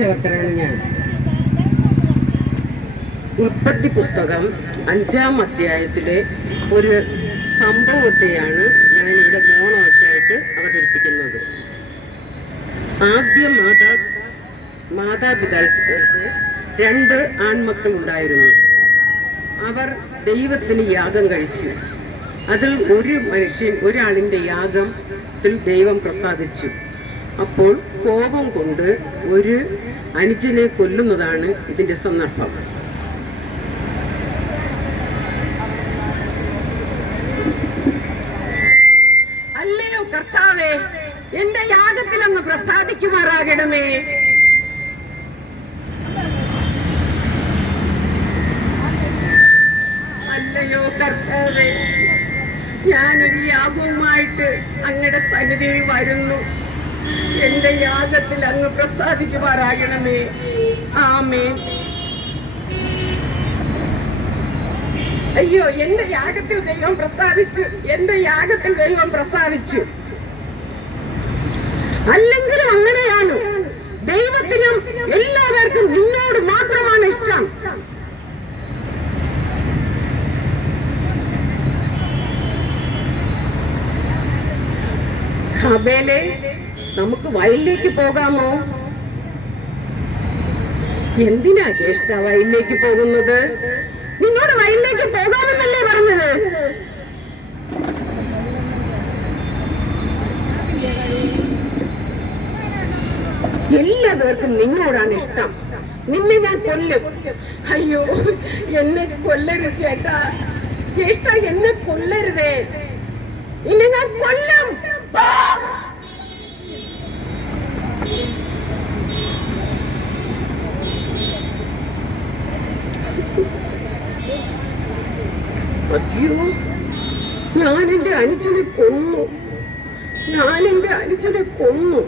രക്ഷകർത്തനാണ് ഞാൻ. പുസ്തകം അഞ്ചാം അധ്യായത്തിലെ ഒരു സംഭവത്തെയാണ് ഞാൻ ഇവിടെ മോണോറ്റായിട്ട് അവതരിപ്പിക്കുന്നത്. ആദ്യ മാതാ മാതാപിതാക്കൾക്ക് രണ്ട് ആൺമക്കൾ ഉണ്ടായിരുന്നു അവർ ദൈവത്തിന് യാഗം കഴിച്ചു. അതിൽ ഒരു മനുഷ്യൻ ഒരാളിന്റെ യാഗത്തിൽ ദൈവം പ്രസാദിച്ചു. അപ്പോൾ കോപം കൊണ്ട് ഒരു അനുജനെ കൊല്ലുന്നതാണ് ഇതിന്റെ സന്ദർഭം. അല്ലയോ കർത്താവേ എന്റെ യാഗത്തിൽ അങ്ങ് പ്രസാദിക്കുമാറാകണമേ. അല്ലയോ കർത്താവേ ഞാനൊരു യാഗവുമായിട്ട് അങ്ങയുടെ സന്നിധിയിൽ വരുന്നു. എന്റെ യാഗത്തിൽ അങ്ങ് പ്രസാദിക്കുമാറാകണമേ. ആമേ അയ്യോ എന്റെ യാഗത്തിൽ ദൈവം പ്രസാദിച്ചു. എന്റെ യാഗത്തിൽ ദൈവം പ്രസാദിച്ചു. അല്ലെങ്കിലും അങ്ങനെയാണ്. ദൈവത്തിനും എല്ലാവർക്കും നിന്നോട് മാത്രമാണ് ഇഷ്ടം. ഹബേലെ നമുക്ക് വയലിലേക്ക് പോകാമോ? എന്തിനാ ജ്യേഷ്ഠ വയലിലേക്ക് പോകുന്നത്? നിന്നോട് വയലിലേക്ക് പോകാമെന്നല്ലേ പറഞ്ഞത്? എല്ലാ പേർക്കും നിന്നോടാണ് ഇഷ്ടം. നിന്നെ ഞാൻ കൊല്ലും. അയ്യോ എന്നെ കൊല്ലരുത് ചേട്ടാ. ജ്യേഷ്ഠ എന്നെ കൊല്ലരുതേ. നിന്നെ ഞാൻ കൊല്ലും. അയ്യോ ഞാൻ എന്റെ അനുജനെ കൊന്നു. ഞാൻ എന്റെ അനുജനെ കൊന്നു.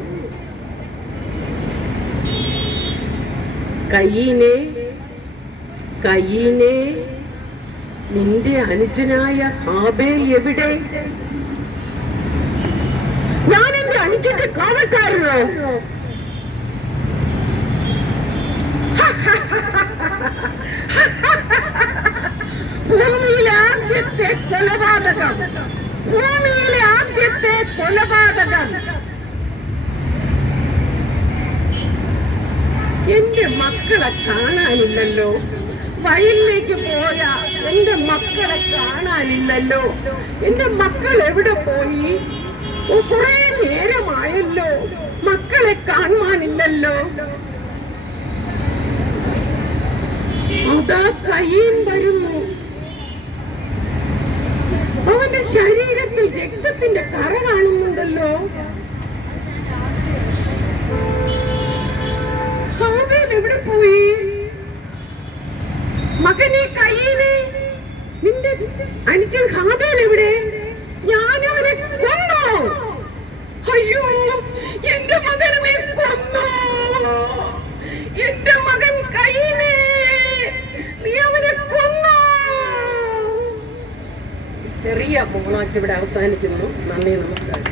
കയ്യിനെ കയ്യിനെ നിന്റെ അനുജനായ ഹാബേൽ എവിടെ? ഞാൻ എന്റെ അനുജന്റെ കാവൽക്കാരനോ ഭൂമിയിലെ ആദ്യത്തെ കൊലപാതകം. ഭൂമിയിലെ ആദ്യത്തെ കൊലപാതകം. എന്റെ മക്കളെ കാണാനില്ലല്ലോ. വയലിലേക്ക് പോയ എന്റെ മക്കളെ കാണാനില്ലല്ലോ. എന്റെ മക്കൾ എവിടെ പോയി? കുറെ നേരമായല്ലോ. മക്കളെ കാണുവാനില്ലല്ലോ. അതാ കയ്യും വരുന്നു അവന്റെ ശരീരത്തിൽ രക്തത്തിന്റെ കറ കാണുന്നുണ്ടല്ലോ. എവിടെ പോയി? മകനെ കയ്യിനെ നിന്റെ അനുജൻ ഹാബേൽ എവിടെ? ഞാൻ അവനെ കൊന്നോ? അയ്യോ എന്റെ മകനെ ചെറിയ ബോളാക്കി ഇവിടെ അവസാനിക്കുന്നു. നന്ദി നമസ്കാരം.